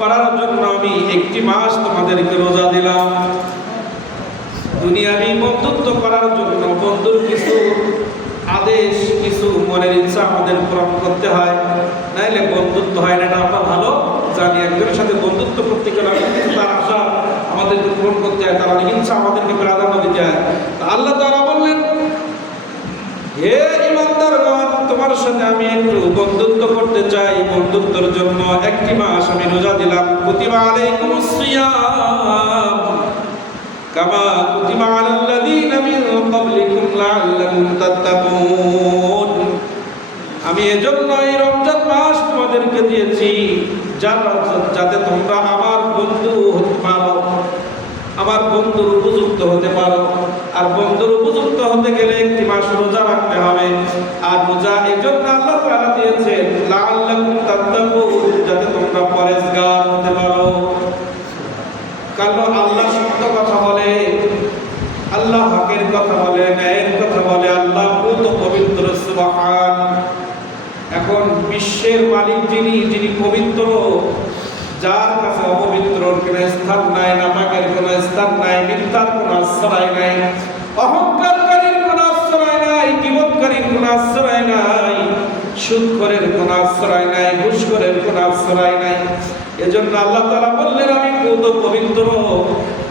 করার জন্য আমি একটি মাস তোমাদেরকে রোজা দিলাম। দুনিয়াবি বন্ধুত্ব করার জন্য বন্ধুর কিছু আদেশ, কিছু মনের ইচ্ছা আমাদের পূরণ করতে হয়, নাইলে বন্ধুত্ব হয় না। এটা আমরা ভালো জানি। একজনের সাথে বন্ধুত্ব করতে গেলে তার আশা আমাদেরকে পূরণ করতে হয়, তার অনেক ইচ্ছা আমাদেরকে প্রাধান্য দিতে হয়। আল্লাহ তাআলা বললেন, হে ইমানদারগণ, তোমার সাথে আমি একটু বন্ধুত্ব করতে চাই। বন্ধুত্বের জন্য একটি মাস আমি রোজা দিলাম। কুতিবা আলাইকুমুস সিয়াম কামা কুতিবা আলাল্লাযীনা মিন ক্বাবলিকুম লাআল্লাকুম তাত্তাকুন। আমি এজন্য এই রমজান মাস তোমাদেরকে দিয়েছি যাতে তোমরা আমার বন্ধু হতে পারো, আমার বন্ধুর উপযুক্ত হতে পারো। আর বন্ধুর উপযুক্ত হতে গেলে একটি মাস রোজা রাখতে হবে। আর রোজা এজন্য আল্লাহ তাআলা দিয়েছেন লাআল্লাকুম তাত্তাকুন, যাতে তোমরা পরেজগার হতে পারো। কারণ আল্লাহ সত্য কথা বলে, আল্লাহ হকের কথা বলে, ন্যায়ের কথা বলে, আল্লাহ পুত পবিত্র সুবহান। এখন বিশ্বের মালিক যিনি পবিত্র, যার কাছে অপবিত্রর কোনো স্থান নাই, নাপাকের কোনো স্থান নাই, মিথ্যার কোনো আশ্রয় নাই, অহংকারকারীর কোনো আশ্রয় নাই, গীবতকারীর কোনো আশ্রয় নাই, সুদখোরের কোনো আশ্রয় নাই, ঘুষখোরের কোনো আশ্রয় নাই। এজন্য আল্লাহ তাআলা বললেন, আমি পুত পবিত্র,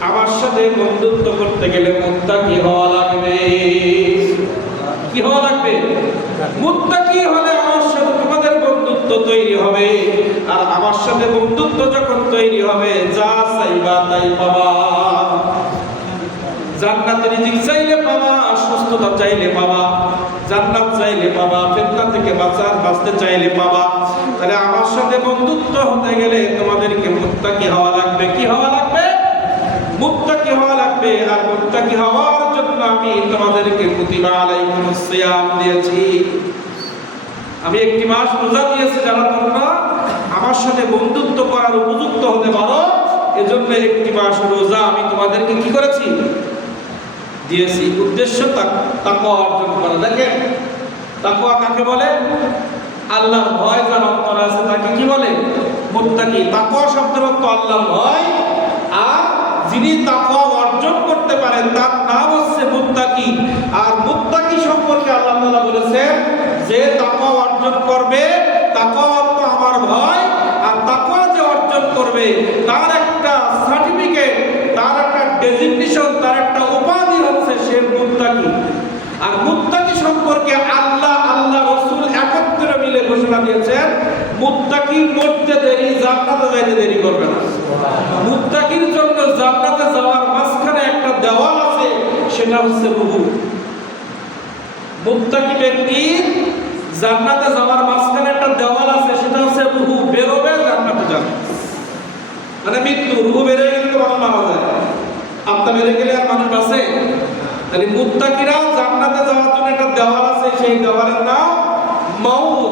আমার সাথে বন্ধুত্ব করতে গেলে মুত্তাকি হওয়া লাগবে। কি হওয়া লাগবে? মুত্তাকি হলে আমার সাথে তোমাদের বন্ধুত্ব তৈরি হবে। আর আমার সাথে বন্ধুত্ব যখন তৈরি হবে, যা চাইবা তাই পাবা। জান্নাতের রিজিক চাইলে পাবা, সুস্থতা চাইলে পাবা, জান্নাত চাইলে পাবা, ফিতনা থেকে বাঁচতে চাইলে পাবা। তাহলে আমার সাথে বন্ধুত্ব হতে গেলে তোমাদেরকে মুত্তাকি হওয়া লাগবে। কি হওয়া লাগবে? মুত্তাকি হওয়া লাগবে। আর মুত্তাকি হওয়ার জন্য আমি তোমাদেরকে কুতিবা আলাইকুমুস সিয়াম দিয়েছি। আমি একটি মাস রোজা দিয়েছি যারা তোমরা আমার সাথে বন্ধুত্ব করার উপযুক্ত হতে পারো। এজন্য একটি মাস রোজা আমি তোমাদেরকে কি করেছি? দিয়েছি। উদ্দেশ্য তাকওয়া অর্জন করা। দেখেন, তাকওয়া কাকে বলে? আল্লাহর ভয় যার অন্তরে আছে তাকে কি বলে? মুত্তাকি। তাকওয়া শব্দের অর্থ আল্লাহর ভয়। আর যিনি তাকওয়া অর্জন করতে পারেন তার নাম হচ্ছে মুত্তাকি। আর মুত্তাকি সম্পর্কে আল্লাহ তাআলা বলেছেন, যে তাকওয়া অর্জন করবে, তাকওয়া অর্থ আমার ভয়, আর তাকওয়া যে অর্জন করবে তার একটা সার্টিফিকেট, তার একটা ডেজিগনেশন, তার একটা উপাধি হচ্ছে সে মুত্তাকি। আর মুত্তাকি সম্পর্কে আল্লাহ রাসূল একত্রে মিলে ঘোষণা দিয়েছেন, মুত্তাকি মরতে দেরি, জান্নাতে যাইতে দেরি করবে না। মুত্তাকির জন্য জান্নাতে যাওয়ার মাঝখানে একটা দেওয়াল আছে, সেটা হচ্ছে রুহু। মুত্তাকি ব্যক্তির জান্নাতে যাওয়ার মাঝখানে একটা দেওয়াল আছে, সেটা হচ্ছে রুহু। বেরোবে, জান্নাতে যাবে। মানে মৃত্যু, রুহু বেড়ে গেলে তো মানুষ মারা যায়, আত্মা বেড়ে গেলে আর মানুষ বাঁচে? তাহলে মুত্তাকিরা জান্নাতে যাওয়ার জন্য একটা দেওয়াল আছে, সেই দেওয়ালের নাম মাউত।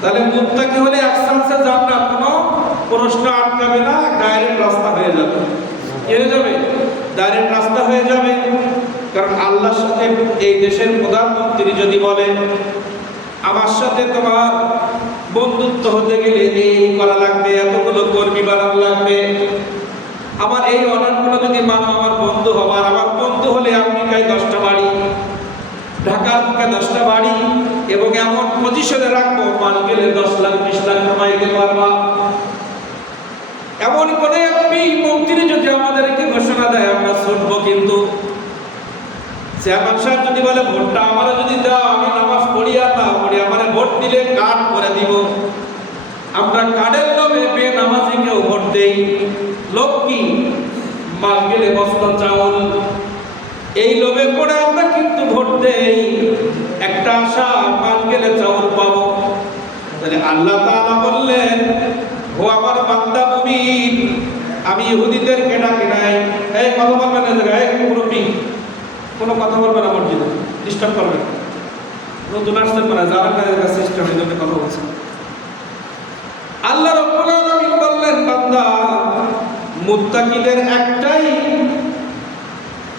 তাহলে মুত্তাকি হলে একসাথে জান্নাত, কোনো প্রশ্ন আটকাবে না, ডাইরেক্ট রাস্তা হয়ে যাবে। কি হয়ে যাবে? ডাইরেক্ট রাস্তা হয়ে যাবে। কারণ আল্লাহর সাথে এই দেশের প্রধানমন্ত্রী যদি বলে, আমার সাথে তোমার বন্ধুত্ব হতে গেলে এই করা লাগবে, এতগুলো কর্মী বানানো লাগবে, আমার এই অর্ডারগুলো যদি মানো আমার বন্ধু হবার, আমার বন্ধু হলে আমেরিকায় 10টা বাড়ি, ঢাকার বুকে 10টা বাড়ি, এবং এমন পজিশনে রাখবো মান গেলে 10 লাখ 20 লাখ কামাইতে পারবা। এমন করে একটি মন্ত্রী যদি আমাদেরকে ঘোষণা দেয়, আমরা শুনবো। কিন্তু চেয়ারম্যান সাহেব যদি বলে, ভোটটা আমারে যদি দাও, আমি নামাজ পড়ি আর না পড়ি, আমারে ভোট দিলে কার্ড করে দিব, আমরা কার্ডের লোভে বেনামাজিকেও ভোট দেই। লোভ কি? মাস গেলে বস্তা চাউল, এই লোভে পড়ে আমরা কিন্তু ভোট দেই। একটা আশা, মাস গেলে চাউল পাবো। তাহলে আল্লাহ তাআলা বললেন, ও আমার বান্দা মুমিন, আমি ইহুদিদেরকে ডাকি নাই। এই কথা বলবেন না, এই মুরব্বি কোনো কথা বলবেন না, মসজিদে ডিস্টার্ব করবেন। নতুন আসতেন না, যারা কাছে সিস্টেম, এই জন্য কথা বলছেন। আল্লাহ রাব্বুল আলামিন বললেন, বান্দা, মুত্তাকিদের একটাই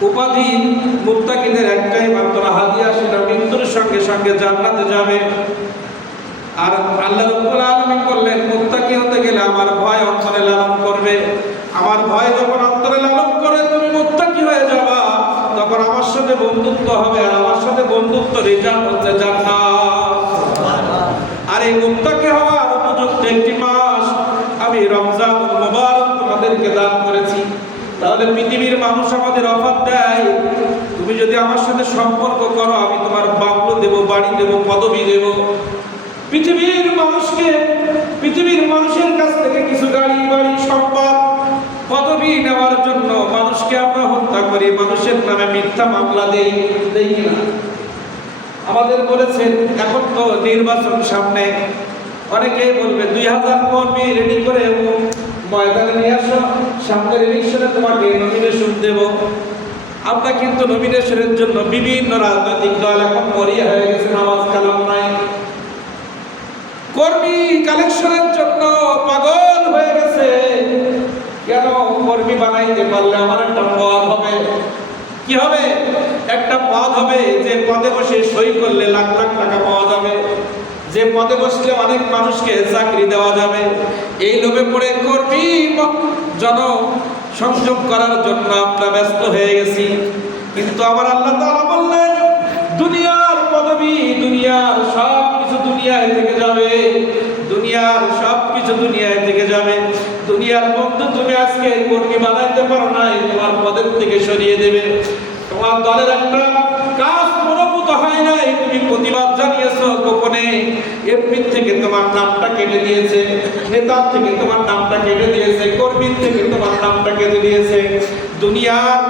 উপাধি, মুত্তাকিদের একটাই মাত্র হাদিয়া, সেটা মৃত্যুর সঙ্গে সঙ্গে জান্নাতে যাবে। আর আল্লাহ রাব্বুল আলামিন বললেন মুত্তাকি হতে গেলে আমার ভয় অন্তরে লালন করবে। আমার ভয় যখন অন্তরে লালন করে তুমি মুত্তাকি হয়ে যাবা, তখন আমার সাথে বন্ধুত্ব হবে, আর আমার সাথে বন্ধুত্ব রেজাল্ট হচ্ছে জান্নাত। আর এই মুত্তাকি হওয়ার উপযুক্ত একটি মাস আমি রমজানুল মুবারক তোমাদেরকে দান করেছি। তাহলে পৃথিবীর মানুষ আমাদের অফার দেয়, তুমি যদি আমার সাথে সম্পর্ক করো আমি তোমার বাংলো দেব, বাড়ি দেব, পদবি দেব। পৃথিবীর মানুষকে, পৃথিবীর মানুষের কাছ থেকে কিছু গাড়ি বাড়ি সম্পদ পদবি নেওয়ার জন্য মানুষকে আমরা হত্যা করি, মানুষের নামে মিথ্যা মামলা দেই না? আমাদের বলেছেন এখন তো নির্বাচন সামনে, অনেকেই বলবে 2000 কর্মী রেডি করে ময়দানে নিয়ে আসো, সামনের ইলেকশনে তোমাকে নমিনেশন দেব। আমরা কিন্তু নমিনেশনের জন্য বিভিন্ন রাজনৈতিক দল এখন মরিয়া হয়ে গেছে, নামাজ কালাম নাই, কর্মী কালেকশনের জন্য পাগল হয়ে গেছে। কেন? কর্মী বানাইতে পারলে আমার একটা পদ হবে। কি হবে? একটা পদ হবে, যে পদে বসে সই করলে লাখ লাখ টাকা পাওয়া যাবে, যে পদে বসলে অনেক মানুষকে চাকরি দেওয়া যাবে। এই লোভে পড়ে কর্মী জন সংযোগ করার জন্য আমরা ব্যস্ত হয়ে গেছি। কিন্তু আমার আল্লাহ তাআলা বললেন দুনিয়ার পদবি, দুনিয়ার সব কিছু দুনিয়ায় থেকে যাবে, দুনিয়ার সব কিছু দুনিয়ায় থেকে যাবে। দুনিয়ার বন্ধু তুমি আজকে কর্মী বানাইতে পারো নাই, তোমার পদের থেকে সরিয়ে দেবে। তোমার দলের একটা কাজ মনোভূত হয় নাই, তুমি প্রতিবাদ জানিয়েছো গোপনে, এমপি থেকে তোমার নামটা কেটে দিয়েছে, নেতা থেকে তোমার নামটা কেটে দিয়েছে, কর্মী থেকে তোমার নামটা কেটে দিয়েছে। দুনিয়ার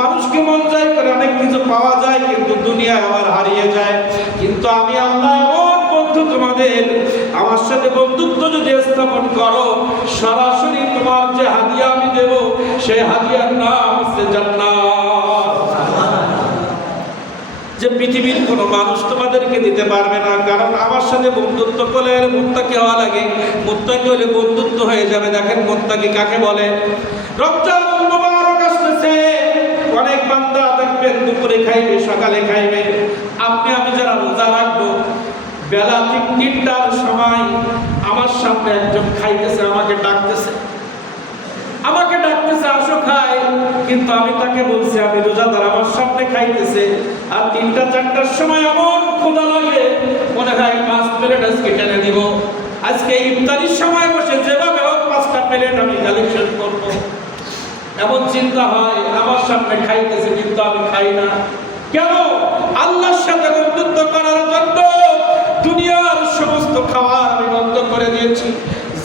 মানুষকে মন যায় করে অনেক কিছু পাওয়া যায়, কিন্তু দুনিয়ায় আবার হারিয়ে যায়। কিন্তু আমি আল্লাহ এমন বন্ধু, তোমাদের আমার সাথে বন্ধুত্ব যদি স্থাপন করো, সরাসরি তোমার যে হাদিয়া আমি দেব, সেই হাদিয়ার নাম হচ্ছে জান্নাত। যে পৃথিবীর কোনো মানুষ তোমাদেরকে দিতে পারবে না। কারণ আমার সাথে বন্ধুত্ব করলে মুত্তাকি হওয়া লাগে, মুত্তাকি হলে বন্ধুত্ব হয়ে যাবে। দেখেন মুত্তাকি কাকে বলে? রমজানুল মুবারক আসছে, অনেক বান্দা দেখবেন দুপুরে খাইবে, সকালে খাইবে। আপনি আমি যারা রোজা রাখবো, বেলা 3টার সময় আমার সামনে একজন খাইতেছে, আমাকে ডাকতেছে, আসো খাই। কিন্তু আমি তাকে বলছি আমি রোজাদার, আমার সামনে খাইতেছে। আর 3টা-4টার সময় এমন ক্ষুধা লাগে, মনে হয় 5 প্লেট আজকে টেনে দিব। আজকে ইফতারির সময় বসে যেভাবে হোক 5টা প্লেট আমি কালেকশন করব, এমন চিন্তা হয়। আমার সামনে খাইতেছে কিন্তু আমি খাই না। কেন? আল্লাহর সাথে বন্ধুত্ব করার জন্য দুনিয়ার সমস্ত খাবার আমি বন্ধ করে দিয়েছি।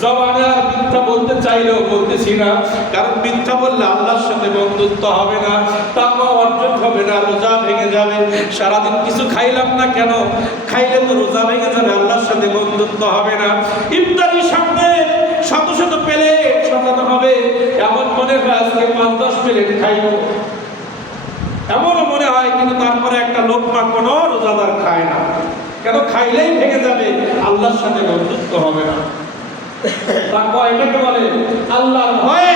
জবানে আর মিথ্যা বলতে চাইলেও বলতেছি না, কারণ মিথ্যা বললে আল্লাহর সাথে বন্ধুত্ব হবে না, তাকওয়া অর্জন হবে না, রোজা ভেঙে যাবে। সারাদিন কিছু খাইলাম না কেন? খাইলে তো রোজা ভেঙে যাবে, আল্লাহর সাথে বন্ধুত্ব হবে না। ইফতারির সামনে শত শত প্লেট সাজানো হবে, এমন মনে হয় আজকে 5-10 প্লেট খাইব, এমনও মনে হয়। কিন্তু তারপরে একটা লোকমা কোনো রোজাদার খায় না। কেন? খাইলেই ভেঙে যাবে, আল্লাহর সাথে বন্ধুত্ব হবে না। তাকওয়া এটাকে বলে আল্লাহর ভয়ে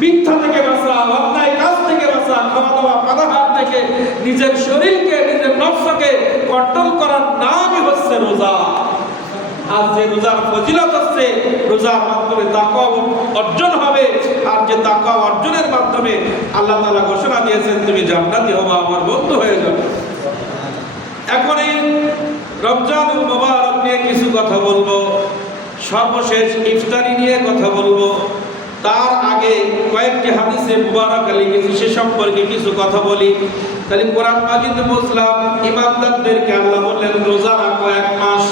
মিথ্যা থেকে বাঁচা, অন্যায় কাজ থেকে বাঁচা, খাওয়া দাওয়া পানাহার থেকে নিজের শরীরকে, নিজের নফসকে কন্ট্রোল করার নামই হচ্ছে রোজা। আর যে রোজার ফজিলত হচ্ছে, রোজার মাধ্যমে তাকওয়া অর্জন হবে। আর যে তাকওয়া অর্জনের মাধ্যমে আল্লাহ তাআলা ঘোষণা দিয়েছেন তুমি জান্নাতি হবা, আমার বন্ধু হয়ে যাবে। এখন এই রমজানুল মুবারক নিয়ে কিছু কথা বলবো, সর্বশেষ ইফতারি নিয়ে কথা বলবো। তার আগে কয়েকটি হাদিসে মুবারক লিখেছি, সে সম্পর্কে কিছু কথা বলি। তাহলে কোরআন মাজিদে বুঝলাম ইমানদারদেরকে আল্লাহ বললেন রোজা রাখো 1 মাস।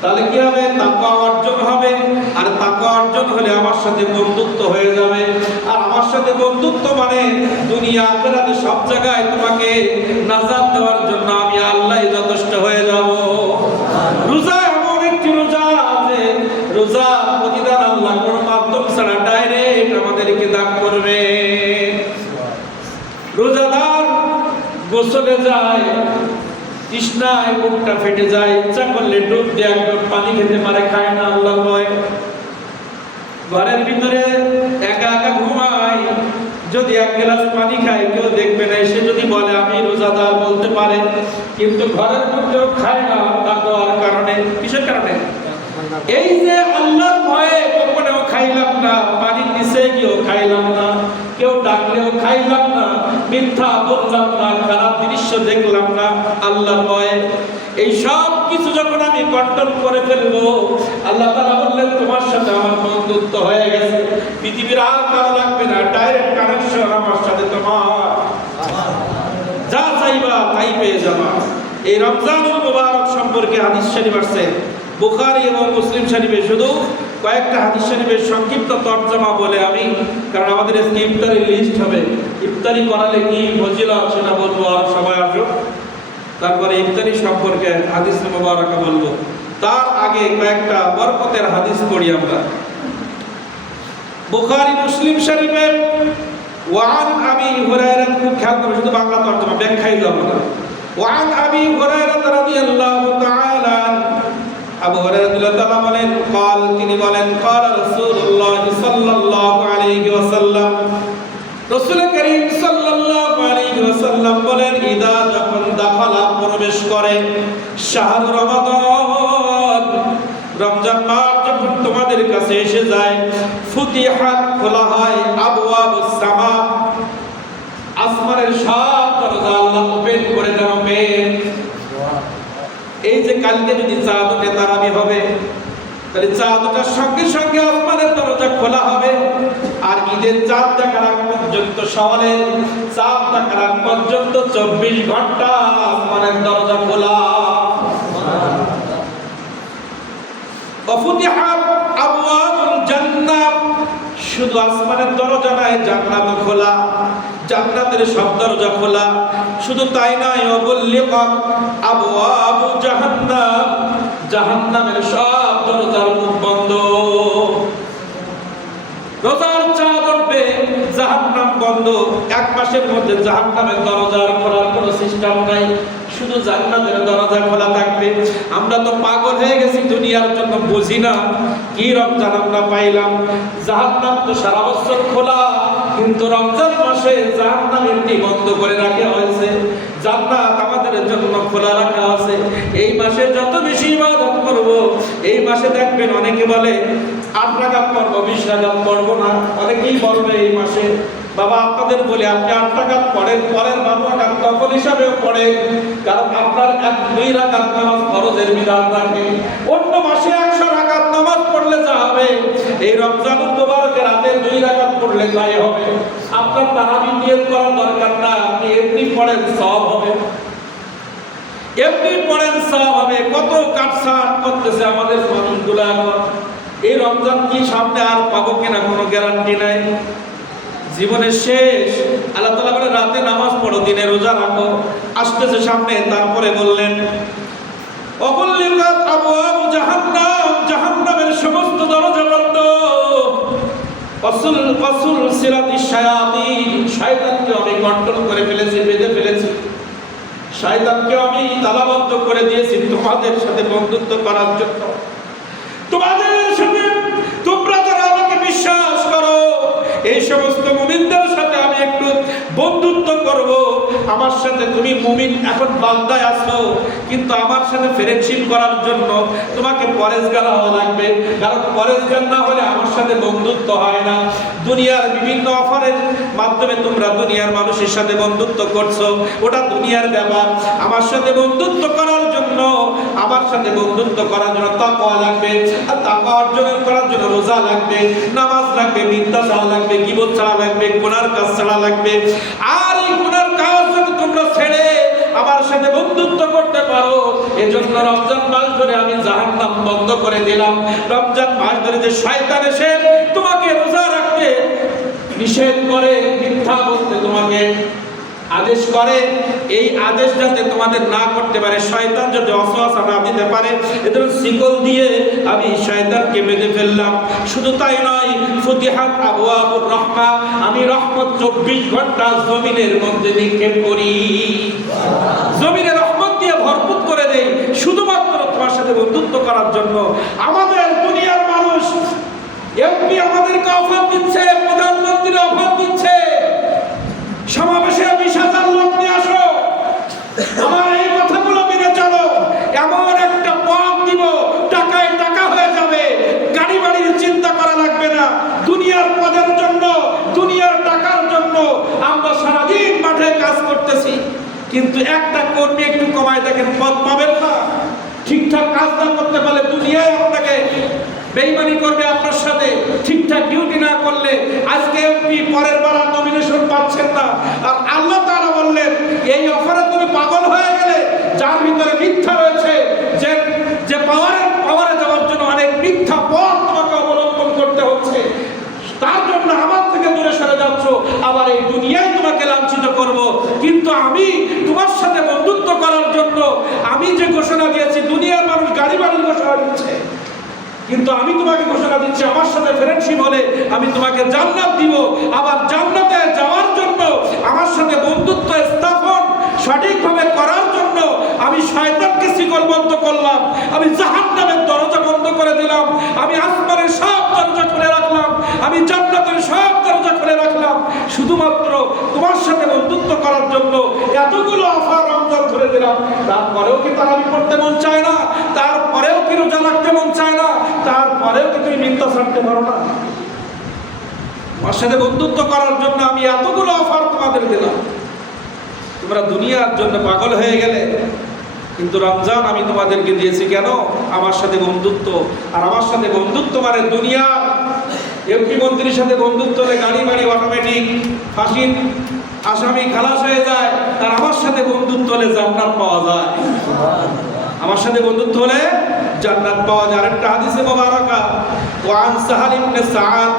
তাহলে কি হবে? তাকওয়া অর্জন হবে। আর তাকওয়া অর্জন হলে আমার সাথে বন্ধুত্ব হয়ে যাবে। আর আমার সাথে বন্ধুত্ব মানে দুনিয়া আখিরাতে সব জায়গায় তোমাকে নাজাত দেওয়ার জন্য আমি আল্লাহই যথেষ্ট হয়ে যাব। রোজা এমন একটি রোজা আছে, রোজা প্রতিদান আল্লাহ কোন মাধ্যম ছাড়া ডাইরেক্ট আমাদেরকে দান করবে। রোজাদার গোসলে যায়, তৃষ্ণায় বুকটা ফেটে যায়, ইচ্ছা করলে ডুব দিয়ে একদম পানি খেতে পারে, খায় না আল্লাহর ভয়। ঘরের ভিতরে একা একা ঘুমায়, যদি এক গ্লাস পানি খায় কেউ দেখবে না, সে যদি বলে আমি রোজাদার বলতে পারে, কিন্তু ঘরের মধ্যেও খায় না তাকওয়ার কারণে। কিসের কারণে? এই যে আল্লাহর ভয়ে গোপনেও খাইলাম না, পানির নিচে গিয়েও খাইলাম না, কেউ ডাকলেও খাইলাম না, মিথ্যা বললাম না, খারাপ দৃশ্য দেখলাম না, আল্লাহর ভয়ে। এই সব কিছু যখন আমি কন্ট্রোল করে ফেলবো, আল্লাহ তাআলা বললেন তোমার সাথে আমার বন্ধুত্ব হয়ে গেছে, পৃথিবীর আর কারো লাগবে না, ডাইরেক্ট কানেকশন আমার সাথে তোমার, যা চাইবা তাই পেয়ে যাবা। এই রমজানুল মুবারক সম্পর্কে হাদিস শরীফ আছে বুখারী এবং মুসলিম শরীফে। শুধু কয়েকটা হাদিস শরীফের সংক্ষিপ্ত তরজমা বলে আমি, কারণ আমাদের আজকে ইফতারির লিস্ট হবে, ইফতারি করালে কি ফজিলত সেটা বলবো, আর সবাই আসো, তারপরে ইফতারি সম্পর্কে হাদিস মুবারাকা বলবো। তার আগে কয়েকটা বরকতের হাদিস পড়ি আমরা। বুখারী মুসলিম শরীফে ওয়ান আবি হুরায়রা, খুব খেয়াল করে, শুধু বাংলা তরজমা ব্যাখ্যাই যাব না। ওয়ান আবি হুরায়রা রাদিয়াল্লাহু তাআলা, আবু হুরায়রা রাদিয়াল্লাহু তাআলা বলেন, قال, তিনি বলেন, قال রাসূলুল্লাহ সাল্লাল্লাহু আলাইহি ওয়াসাল্লাম, রাসূল করিম সাল্লাল্লাহু আলাইহি ওয়াসাল্লাম বলেন, ইদা যখন দাখালা প্রবেশ করে শাহরু রমাদান, রমজান মাস যখন তোমাদের কাছে এসে যায়, ফুতিহাত, খোলা হয়, আবওয়াবুস সামা, আসমানের সব দরজা আল্লাহ ওপেন করে দেন, ওপেন। এই যে কালকে যদি চাঁদ ওঠে তারাবি হবে, তাহলে চাঁদ ওঠার সঙ্গে সঙ্গে আসমানের দরজা খোলা হবে, আর ঈদের চাঁদ দেখার আগ পর্যন্ত, সওয়ালের চাঁদ দেখার আগ পর্যন্ত 24 ঘন্টা আসমানের দরজা খোলা। ওয়াফুতিহাত আবওয়াবুল জান্নাহ, শুধু আসমানের দরজা নয়, জান্নাত খোলা, জান্নাতের সব দরজা খোলা। শুধু তাই নয়, ওয়াগুল্লিকাত আবওয়াবু জাহান্নাম, জাহান্নামের সব দরজার মুখ বন্ধ। রোজার চাঁদ উঠবে, জাহান্নাম বন্ধ, এক মাসের মধ্যে জাহান্নামের দরজার খোলার কোনো সিস্টেম নাই, শুধু জান্নাতের দরজা খোলা থাকবে। আমরা তো পাগল হয়ে গেছি দুনিয়ার জন্য, বুঝি না কি রমজান আমরা পাইলাম। জাহান্নাম তো সারা বছর খোলা, কিন্তু রমজান মাসে জাহান্নাম এমনি বন্ধ করে রাখা হয়েছে, জান্নাত আমাদের জন্য খোলা রাখা আছে। এই মাসে যত বেশি ইবাদত করব, এই মাসে দেখবেন অনেকে বলে 8 রাকাত পড়বো, 20 রাকাত পড়বো না, অনেকেই বলবে এই মাসে। বাবা আপনাদের বলি, আপনি 8 রাকাত পড়েন, পরের 12 রাকাত নফল হিসাবেও পড়েন, কারণ আপনার 1-2 রাকাত নামাজ ফরজের বিধান থাকে। অন্য মাসে 100 রাকাত নামাজ পড়লে যা হবে, এই রমজানুল মুবারকের রাতে 2 রাকাত পড়লে তাই হবে। আপনার তারাবি নিয়ত করার দরকার না, আপনি এমনি পড়েন, সওয়াব হবে, এমনি পড়েন, সওয়াব হবে। কত কাটছাট করতেছে আমাদের মানুষগুলো এখন। এই রমজান কি সামনে আর পাবো কিনা কোনো গ্যারান্টি নাই, জীবনের শেষ। আল্লাহ তাআলা বলে রাতে নামাজ পড়ো, দিনে রোজা রাখো, আসতেছে সামনে। তারপরে বললেন, ওয়াগুল্লিকাত আবওয়াবু জাহান্নাম, জাহান্নামের সমস্ত দরজা বন্ধ। ওয়াসুলসিলাতিশ শায়াতিন, শয়তানকে আমি কন্ট্রোল করে ফেলেছি, বেঁধে ফেলেছি, শয়তানকে আমি তালাবদ্ধ করে দিয়েছি তোমাদের সাথে বন্ধুত্ব করার জন্য। তোমাদের সাথে, তোমরা যারা আমাকে বিশ্বাস করো, এই সমস্ত মুমিনদের সাথে আমি একটু বন্ধুত্ব করব। আমার সাথে তুমি মুমিন এখন বান্দায় আছো, কিন্তু আমার সাথে ফ্রেন্ডশিপ করার জন্য তোমাকে পরেজগার হওয়া লাগবে, কারণ পরেজগার না হলে আমার সাথে বন্ধুত্ব হয় না। দুনিয়ার বিভিন্ন অফারের মাধ্যমে তোমরা দুনিয়ার মানুষের সাথে বন্ধুত্ব করছো, ওটা দুনিয়ার ব্যাপার। আমার সাথে বন্ধুত্ব করার জন্য, আমার সাথে বন্ধুত্ব করার জন্য তাকওয়া লাগবে, আর তাকওয়া অর্জন করার জন্য রোজা লাগবে, নামাজ লাগবে, মিথ্যা ছাড়া লাগবে, গীবত ছাড়া লাগবে, গুনার কাজ ছাড়া লাগবে। আর এই গুনার কাজ যদি তোমরা ছেড়ে আমার সাথে বন্ধুত্ব করতে পারো, এজন্য রমজান মাস ধরে আমি জাহান্নাম বন্ধ করে দিলাম। রমজান মাস ধরে যে শয়তান এসে তোমাকে রোজা রাখতে নিষেধ করে, মিথ্যা বলতে তোমাকে আদেশ করে, এই আদেশ যাতে তোমাদের না করতে পারে, শয়তান যাতে ওয়াসওয়াসা না দিতে পারে, এজন্য শিকল দিয়ে আমি শয়তানকে বেঁধে ফেললাম। শুধু তাই নয়, ফুতিহাত আবওয়াবুর রাহমা, আমি রহমত 24 ঘন্টা জমিনের মধ্যে নিক্ষেপ করি, জমিনে রহমত দিয়ে ভরপুর করে দেই, শুধুমাত্র তোমার সাথে বন্ধুত্ব করার জন্য। আমাদের দুনিয়ার মানুষ, এমপি আমাদেরকে অফার দিচ্ছে, প্রধানমন্ত্রী অফার দিচ্ছে, সমাবেশে 20,000 লোক নিয়ে আসো, আমার এই কথাগুলো মেনে চলো, এমন একটা পথ দিব, টাকায় টাকা হয়ে যাবে, গাড়ি বাড়ির চিন্তা করা লাগবে না। দুনিয়ার পদের জন্য, দুনিয়ার টাকার জন্য আমরা সারাদিন মাঠে কাজ করতেছি, কিন্তু একটা কর্মী একটু কমায় দেখেন, পদ পাবেন না। ঠিকঠাক কাজ না করতে পারলে দুনিয়ায় আপনাকে বেইমানি করবে আপনার সাথে। ঠিকঠাক ডিউটি না করলে আজকে এমপি, পরের বার নমিনেশন পাচ্ছেন না। আর আল্লাহ তাআলা বললেন, এই অফারে তুমি পাগল হয়ে গেলে, যার ভিতরে মিথ্যা রয়েছে, যে পাওয়ারে যাওয়ার জন্য অনেক মিথ্যা পথ তোমাকে অবলম্বন করতে হচ্ছে, তার জন্য আমার থেকে দূরে সরে যাচ্ছ, আবার এই দুনিয়ায় তোমাকে লাঞ্ছিত করব। কিন্তু আমি তোমার সাথে বন্ধুত্ব করার জন্য আমি যে ঘোষণা দিয়েছি, দুনিয়ার মানুষ গাড়ি বাড়ির ঘোষণা দিচ্ছে, কিন্তু আমি তোমাকে ঘোষণা দিচ্ছি, আমার সাথে ফ্রেন্ডশিপ হলে আমি তোমাকে জান্নাত দিব। আবার জান্নাতে যাওয়ার জন্য, আমার সাথে বন্ধুত্ব স্থাপন সঠিকভাবে করার জন্য আমি শয়তানকে শিকলবদ্ধ করলাম, আমি জাহান্নামের দরজা বন্ধ করে দিলাম, আমি আসমানের সব দরজা খুলে রাখলাম, আমি জান্নাতের সব দরজা খুলে রাখলাম, শুধুমাত্র তোমার সাথে বন্ধুত্ব করার জন্য এতগুলো অফার রমজান ধরে দিলাম। তারপরেও কি তারাবি পড়তে মন চায় না? তারপরেও কি রোজা রাখতে মন চায় না? তারপরেও কি তুমি মিথ্যা ছাড়তে পারো না? তোমার সাথে বন্ধুত্ব করার জন্য আমি এতগুলো অফার তোমাদের দিলাম, তোমরা দুনিয়ার জন্য পাগল হয়ে গেলে। কিন্তু রমজান আমি তোমাদেরকে দিয়েছি কেন? আমার সাথে বন্ধুত্ব। আর আমার সাথে বন্ধুত্ব মানে দুনিয়া এমপি মন্ত্রীর সাথে বন্ধুত্ব হলে গাড়ি বাড়ি অটোমেটিক, ফাঁসির আসামি খালাস হয়ে যায়। আর আমার সাথে বন্ধুত্ব হলে জান্নাত পাওয়া যায়। আমার সাথে বন্ধুত্ব হলে জান্নাত পাওয়া যায়। আরেকটা হাদিসে মুবারাকা, ওয়ান সাহাল ইবনে সাআদ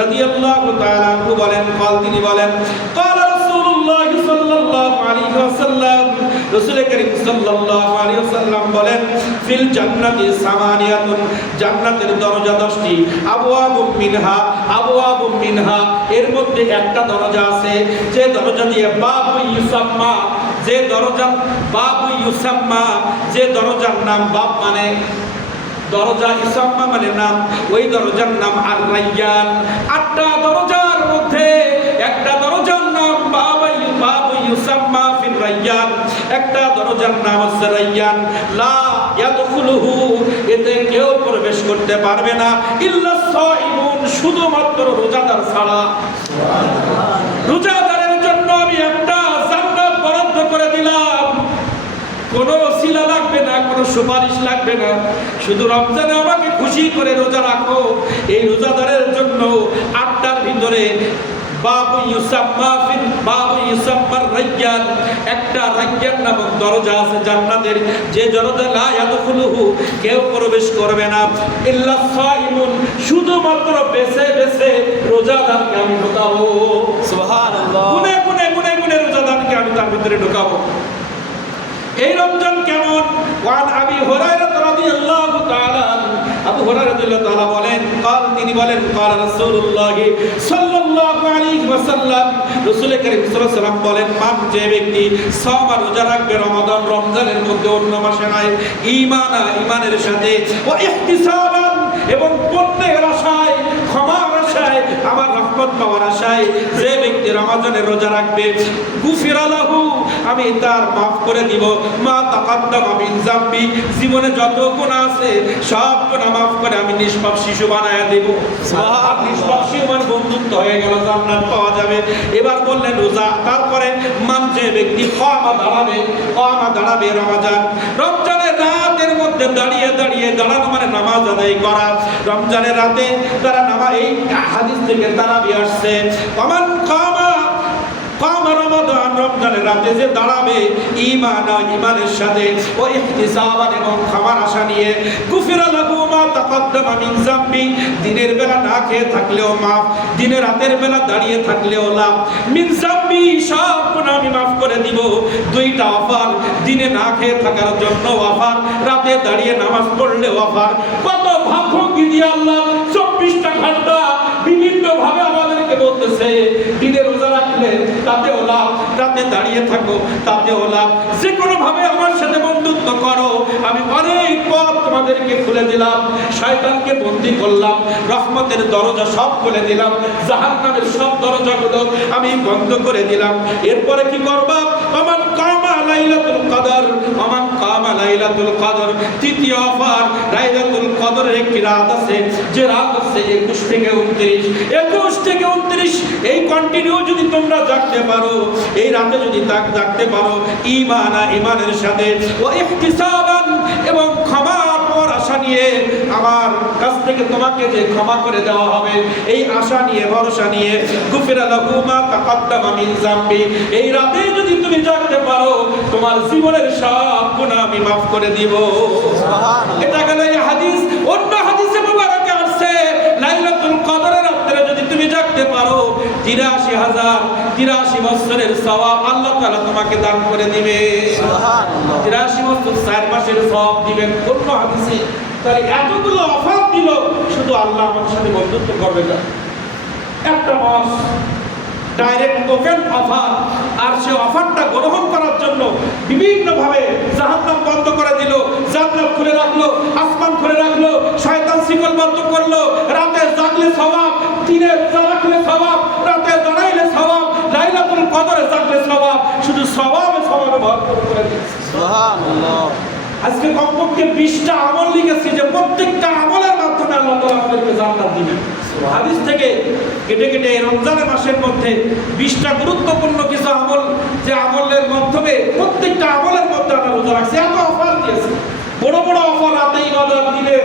রাদিয়াল্লাহু তাআলা আনহু বলেন, তিনি বলেন, ক্বালা রাসূলুল্লাহ সাল্লাল্লাহু আলাইহি ওয়াসাল্লাম, রাসূল করিম সাল্লাল্লাহু আলাইহি ওয়াসাল্লাম বলেন, ফিল জান্নাতি সামানিয়াতুন, জান্নাতের দরজা 10টি, আবওয়াবুম মিনহা, এর মধ্যে একটা দরজা আছে, যে দরজা দিয়ে বাবু ইউসাম্মা, যে দরজার নাম, বাব মানে দরজা, ইসাম্মা মানে নাম, ওই দরজার নাম আর রায়্যান। 8টা দরজার মধ্যে একটা দরজার নাম বাবু ইউসাম্মা ফির রায়্যান, একটা দরজার নাম হচ্ছে রায়্যান। লা ইয়াদখুলুহু, এতে কেউ প্রবেশ করতে পারবে না, ইল্লা সাইমুন, শুধুমাত্র রোজাদার ছাড়া। রোজাদারের জন্য আমি একটা জান্নাত বরাদ্দ করে দিলাম। কোনো ওসিলা লাগবে না, কোনো সুপারিশ লাগবে না, শুধু রমজানে আমাকে খুশি করে রোজা রাখো। এই রোজাদারের জন্য 8টার ভিতরে বাবু ইউসাম্মার রায়্যান, একটা রায়্যান নামক দরজা আছে জান্নাতের, যে দরজা লা ইয়াদখুলুহু, কেউ প্রবেশ করবে না, ইল্লা সাইমুন, শুধুমাত্র বেছে বেছে রোজাদারকে আমি ঢোকাবো। সুবহানাল্লাহ, গুনে রোজাদারকে আমি তার ভিতরে ঢোকাবো। এই রমজান কেমন? ওয়ান আবি হুরায়রা রাদিয়াল্লাহু তাআলা, আবু হুরায়রা রাদিয়াল্লাহু তাআলা বলেন, তিনি বলেন, ক্বালা রাসূলুল্লাহ সাল্লাল্লাহু আলাইহি ওয়াসাল্লাম, রাসূল করিম সাল্লাল্লাহু আলাইহি ওয়াসাল্লাম বলেন, মান, যে ব্যক্তি সাওমা, রোজা রাখবে রমজানের মধ্যে, অন্য মাসে নয়, ঈমানের সাথে, ওয়া ইহতিসাবান, এবং পুণ্যের আশায়, ক্ষমার আশায়, আমার রহমত পাওয়ার আশায়, যে ব্যক্তি রমজানের রোজা রাখবে, গুফিরা লাহু, আমি তার মাফ করে দিব, মা তাকাদ্দামা মিন যামবি, জীবনে যত গুনাহ আছে সব গুনাহ মাফ করে আমি নিষ্পাপ শিশু বানায়া দেব। সুবহান, নিষ্পাপ শিশু মানে বন্ধুত্ব হয়ে গেল, জান্নাত পাওয়া যাবে। এবার বললেন রোজা, তারপরে মান, যে ব্যক্তি কামা দাঁড়াবে রমজানের রাতের মধ্যে দাঁড়ানো মানে নামাজ আদায় করা। রমজানের রাতে তারা নামাজ, এই হাদিস থেকে তারাবি আসছে, মান কামা রমাদান, রমজানের রাতে যে দাঁড়াবে ঈমানের সাথে, ও ইহতিসাবান, এবং ক্ষমার আশা নিয়ে, গুফিরা লাহু মা তাকাদ্দামা মিন যামবি, দিনের বেলা না খেয়ে থাকলেও মাফ, দিনে রাতের বেলা দাঁড়িয়ে থাকলেও লাভ, মিন যামবি, সব গুনাহ আমি মাফ করে দিব। 2টা অফার, দিনে না খেয়ে থাকার জন্য অফার, রাতে দাঁড়িয়ে নামাজ পড়লে অফার। কত ভাবভঙ্গি দিয়ে আল্লাহ 24টা ঘন্টা বিভিন্ন ভাবে আমাদেরকে বলতেছে, দিনে রোজা রাখলে থাকবে তাতেও লাভ, রাতে দাঁড়িয়ে থাকো তাতেও লাভ, যে কোনো ভাবে আমার সাথে বন্ধুত্ব করো, আমি অনেক পথ তোমাদেরকে খুলে দিলাম, শয়তানকে বন্দী করলাম, রহমতের দরজা সব খুলে দিলাম, জাহান্নামের সব দরজাগুলো আমি বন্ধ করে দিলাম। এরপরে কি করবা? আমার কামা লাইলাতুল কদর, আমার কামা লাইলাতুল কদর, তৃতীয় অফার। লাইলাতুল কদরের একটি রাত আছে, যে রাত আছে 21 থেকে 29, 21 থেকে 29 এই কন্টিনিউ যদি তোমরা জাগতে পারো, এই রাতে যদি জাগতে পারো ঈমানের সাথে ও ইহতিসাবান, এবং ক্ষমা পাওয়ার আশা নিয়ে, আমার কাছ থেকে তোমাকে যে ক্ষমা করে দেওয়া হবে এই আশা নিয়ে, ভরসা নিয়ে, গুফিরা লাহু মা তাকাদ্দামা মিন যামবি, এই রাতে যদি তুমি জাগতে পারো তোমার জীবনের সব গুনাহ আমি maaf করে দিব। সুবহানাল্লাহ। এটা গেল এই হাদিস। অন্য হাদিসে মুবারাকে আছে লাইলাতুল কদরের রাতে যদি তুমি জাগতে পারো 83 বছরের সওয়াব আল্লাহ তাআলা তোমাকে দান করে দিবে। সুবহানাল্লাহ। 83 বছর 4 মাসের সওয়াব দিবেন। অন্য হাদিসে তাহলে এতগুলো অফার দিল, শুধু আল্লাহ আমার সাথে বন্ধুত্ব করবে না, একটা মাস ডাইরেক্ট ওপেন অফার, আর সে অফারটা গ্রহণ করার জন্য বিভিন্ন ভাবে জাহান্নাম বন্ধ করে দিল, জান্নাত খুলে রাখলো, আসমান খুলে রাখলো, শয়তান শিকল বন্ধ করলো, রাতে জাগলে সওয়াব, দিনে জাগলে সওয়াব, রাতে দাঁড়াইলে সওয়াব, লাইলাতুল কদরে জাগলে সওয়াব, শুধু সওয়াবে ভরপুর করে দিয়েছে। সুবহানাল্লাহ। আজকে কমপক্ষে 20টা আমল লিখেছি, যে প্রত্যেকটা আমলের মাধ্যমে আল্লাহ তাআলা আমাদেরকে জান্নাত দিবেন। হাদিস থেকে কেটে কেটে রমজানের মাসের মধ্যে 20টা গুরুত্বপূর্ণ কিছু আমল, যে আমলের মাধ্যমে প্রত্যেকটা আমলের মধ্যে আমরা রোজা রাখছি, এত অফার দিয়েছে, বড় বড় অফার, রাতে ইবাদত, দিনে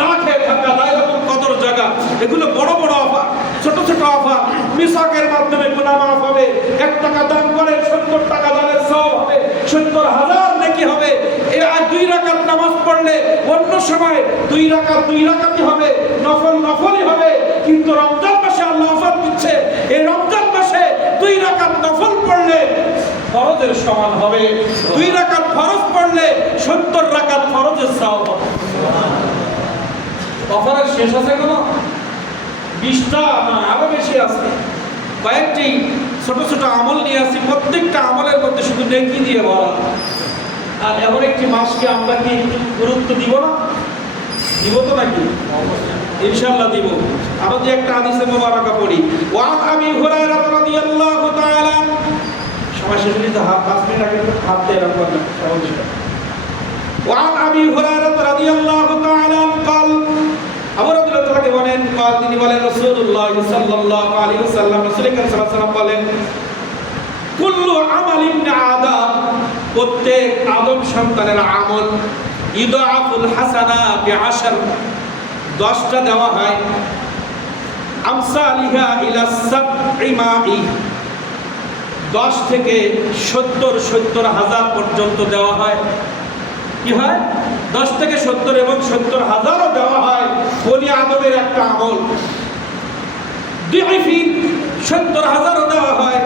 না খেয়ে থাকা, লাইলাতুল কদর জাগা, এগুলো বড় বড় অফার। ছোট ছোট অফার, মিসাকের মাধ্যমে গুনাহ maaf হবে, 1 টাকা দান করে 70 টাকা দানের সওয়াব হবে, 70,000 নেকি হবে। এই 2 রাকাত নামাজ পড়লে অন্য সময় 2 রাকাতই হবে, নফলই হবে, কিন্তু রমজান মাসে আল্লাহ অফার দিচ্ছে, এই রমজান মাসে 2 রাকাত নফল পড়লে ফরজের সমান হবে, 2 রাকাত ফরজ পড়লে 70 রাকাত ফরজের সওয়াব হবে। অফারের শেষ আছে কোনো? 20টা না আরো বেশি আছে। কয়েকটি ছোট ছোট আমল নিয়ে আসি, প্রত্যেকটা আমলের মধ্যে শুধু নেকি দিয়ে ভরা। আর এমন একটি মাসকে আমরা কি গুরুত্ব দিব না? দিব তো নাকি? ইনশাআল্লাহ দিব। আরো যে একটা হাদিসে মুবারাকা পড়ি, ওয়ান আবি হুরায়রা রাদিয়াল্লাহু তাআলা, সময় শেষ হলে তো 5 মিনিট আগে হাত দিয়ে রাখবেন না, সহজে। ওয়ান আবি হুরায়রা রাদিয়াল্লাহু তাআলা قال, আবু রাদিয়াল্লাহু তাআলা বলেন, قال, তিনি বলেন, রাসূলুল্লাহ সাল্লাল্লাহু আলাইহি ওয়াসাল্লাম, রাসূল করিম সাল্লাল্লাহু আলাইহি ওয়াসাল্লাম বলেন, কুল্লু আমাল ইবনে আদম, প্রত্যেক আদম সন্তানের আমল, ইদাফুল হাসানা বিআশর, 10টা দেওয়া হয়, আমসালিহা ইলা 7 মাই, 10 থেকে 70,000 পর্যন্ত দেওয়া হয়। কি হয়? 10 থেকে 70 এবং 70,000ও দেওয়া হয়। বনি আদমের একটা আমল। দিফিন 70,000ও দেওয়া হয়।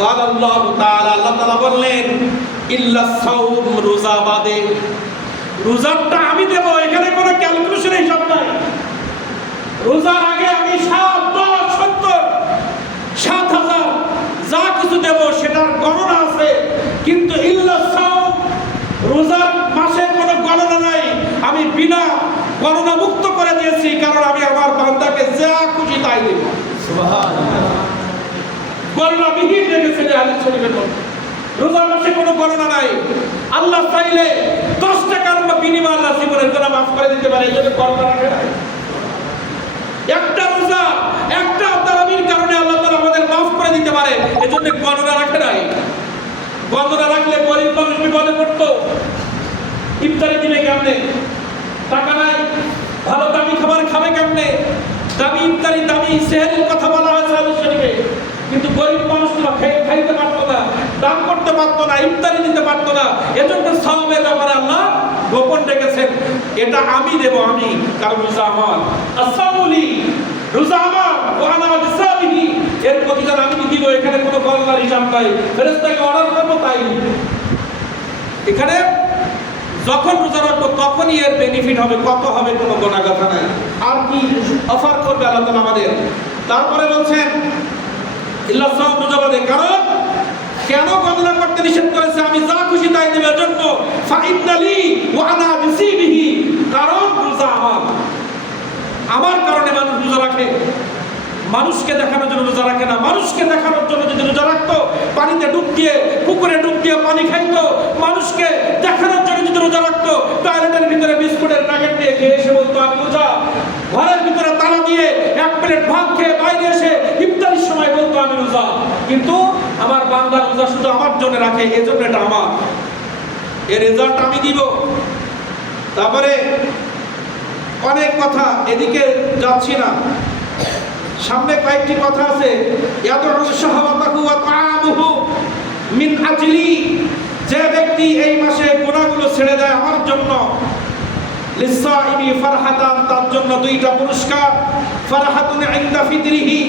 قال الله تعالى, আল্লাহ তাআলা বললেন, ইল্লা সাওম, রোজা বাদে, রোজাটা আমি দেব, এখানে কোনো ক্যালকুলেশন হিসাব নাই। রোজার আগে আমি 7, 10, 70, 7,000 যা কিছু দেব সেটার গণনা আছে, কিন্তু ইল্লা সাওম, রোজার মাসে কোনো গণনা নাই, আমি বিনা গণনা মুক্ত করে দিয়েছি, কারণ আমি আমার বান্দাকে যা খুশি তাই দেব। সুবহানাল্লাহ। গণনা বিহীন রেখেছেন হাদিস শরীফের মধ্যে। রোজার মাসে কোনো গণনা নাই। আল্লাহ চাইলে 10 টাকার বিনিময়ে আল্লাহ জীবনের গুনাহ maaf করে দিতে পারে, এই জন্য গণনা রাখে নাই। একটা রোজা, একটা তারাবির কারণে আল্লাহ তাআলা আমাদের maaf করে দিতে পারে, এই জন্য গণনা রাখে নাই। গণনা রাখলে গরিব মানুষ বিপদে পড়তো। ইফতারি দিবে কেমনে? টাকা নাই, ভালো দামি খাবার খাবে কেমনে? দামি ইফতারি, দামি সেহরির কথা বলা হয়েছে হাদিস শরীফে, কিন্তু গরিব মানুষ তো খাইতে পারতো না, দান করতে পারতো না, ইফতারি দিতে পারতো না। এজন্য সওয়াবের ব্যাপারে আল্লাহ গোপন রেখেছেন, এটা আমি দেব, আমি, কারণ রোজা আমার, আসাউলি, রোজা আমার, ওয়ানা বিসাবিহি, এর প্রতিদান আমি দিব। এখানে কোনো গণনার হিসাব নাই, ফেরেশতাকে অর্ডার করবো তাই। এখানে যখন রোজা রাখবো তখনই এর বেনিফিট হবে, কত হবে কোনো গোনা কথা নাই। আর কি অফার করবে আল্লাহ তাআলা আমাদের? তারপরে বলছেন, ইল্লা সাওম রোজা বাদে। কারণ কেন গণনা করতে নিষেধ করেছে? আমি যা খুশি তাই দেব এজন্য। ফাইন্নালি ওয়া আনা বিসিবিহি, কারণ রোজা আমার কারণে মানুষ রোজা রাখে। মানুষকে দেখানোর জন্য রোজা রাখে না। মানুষকে দেখানোর জন্য যদি রোজা রাখতো, পানিতে ডুব দিয়ে, পুকুরে ডুব দিয়ে পানি খাইতো, মানুষকে দেখানোর জন্য যদি রোজা রাখতো, টয়লেটের ভিতরে বিস্কুটের প্যাকেট দিয়ে খেয়ে এসে বলতো আমি রোজা, ঘরের ভিতরে তালা দিয়ে এক প্লেট ভাত খেয়ে বাইরে এসে ইফতারির সময় বলতো আমি রোজা। কিন্তু আমার বান্দা রোজা শুধু আমার জন্য রাখে, এজন্য এটা আমার, এর রেজাল্ট আমি দিব। তারপরে অনেক কথা, এদিকে যাচ্ছি না, সামনে কয়েকটি কথা আছে। মিন আজলি, যে ব্যক্তি এই মাসে গুনাহগুলো ছেড়ে দেয় আমার জন্য, লিসাইমি ফারহাতান, তার জন্য দুইটা পুরস্কার। ফারহাতুন ইনদা ফিতরিহি,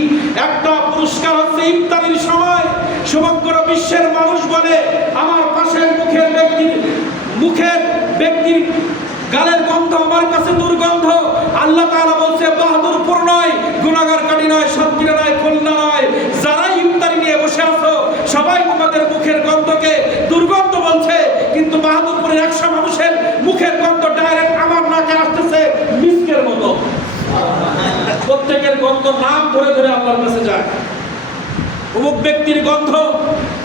একটা পুরস্কার হচ্ছে ইফতারির সময় সমগ্র বিশ্বের মানুষ বলে আমার পাশের মুখের ব্যক্তির গালের গন্ধ আমার কাছে দুর্গন্ধ। আল্লাহ তাআলা বলছে বাহাদুরপুর নয়, গুনাহগারকারী নয়, শান্তিরা নয়, খুলনা নয়, যারা ইফতারি নিয়ে বসে আছো সবাই তোমাদের মুখের গন্ধকে দুর্গন্ধ বলছে, কিন্তু বাহাদুরপুরের 100 মানুষের মুখের গন্ধ ডাইরেক্ট আমার নাকে আসতেছে মিস্কের মতো। প্রত্যেকের গন্ধ নাম ধরে ধরে আল্লাহর কাছে যায়। অমুক ব্যক্তির গন্ধ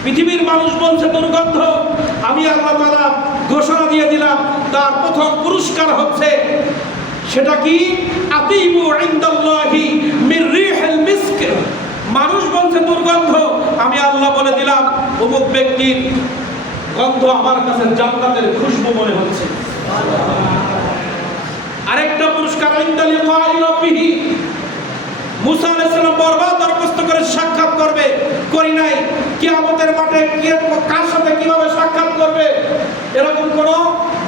পৃথিবীর মানুষ বলছে দুর্গন্ধ, আমি আল্লাহ তাআলা ঘোষণা দিয়ে দিলাম তার প্রথম পুরস্কার হচ্ছে, সেটা কি? আতিবু ইনদাল্লাহি মির রিহিল মিস্ক। মানুষ বলছে দুর্গন্ধ, আমি আল্লাহ বলে দিলাম অমুক ব্যক্তির গন্ধ আমার কাছে জান্নাতের খুশবু মনে হচ্ছে। আরেকটা পুরস্কার ইনদাল লিকাই রাব্বিহি, মুসা আলাইহিস সালাম বরবাদ দরখাস্ত করে সাক্ষাৎ করবে, করি নাই। কিয়ামতের মাঠে কে কার সাথে কিভাবে সাক্ষাৎ করবে এরকম কোনো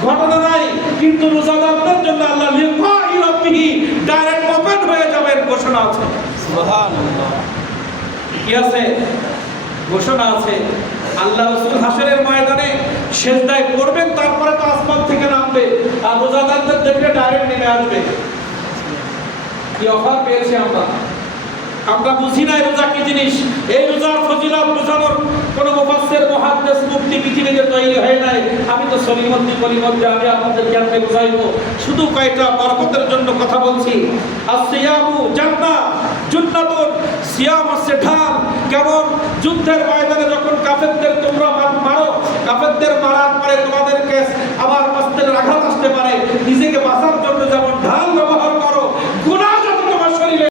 ঘটনা নাই, কিন্তু রোজাদারদের জন্য আল্লাহ লিকাই রাব্বিহি ডাইরেক্ট ওপেন হয়ে যাবে ঘোষণা আছে। সুবহানাল্লাহ, কি আছে? ঘোষণা আছে। আল্লাহ রাসূল হাসরের ময়দানে সিজদায় পড়বেন, তারপরে তো আসমান থেকে নামবে, আর রোজাদারদের দেখে ডাইরেক্ট নেমে আসবে। কি অফার পেয়েছি আমরা বুঝি না রোজা কি জিনিস। এই রোজার ফজিলত বোঝানোর কোন মুফাসসির মুহাদ্দিস মুফতি পৃথিবীতে তৈরি হয় নাই। আমি তো সলিমদ্দি কলিমদ্দি আমি আপনাদের জ্ঞানকে বুঝাইবো, শুধু কয়টা বরকতের জন্য কথা বলছি। আসিয়ামু জান্নাহ, জান্নাতুন, সিয়াম হচ্ছে ঢাল। কেমন? যুদ্ধের ময়দানে যখন কাফেরদের তোমরা মারো, কাফেরদের মারার পরে তোমাদেরকে আবার অস্ত্রের আঘাত আসতে পারে,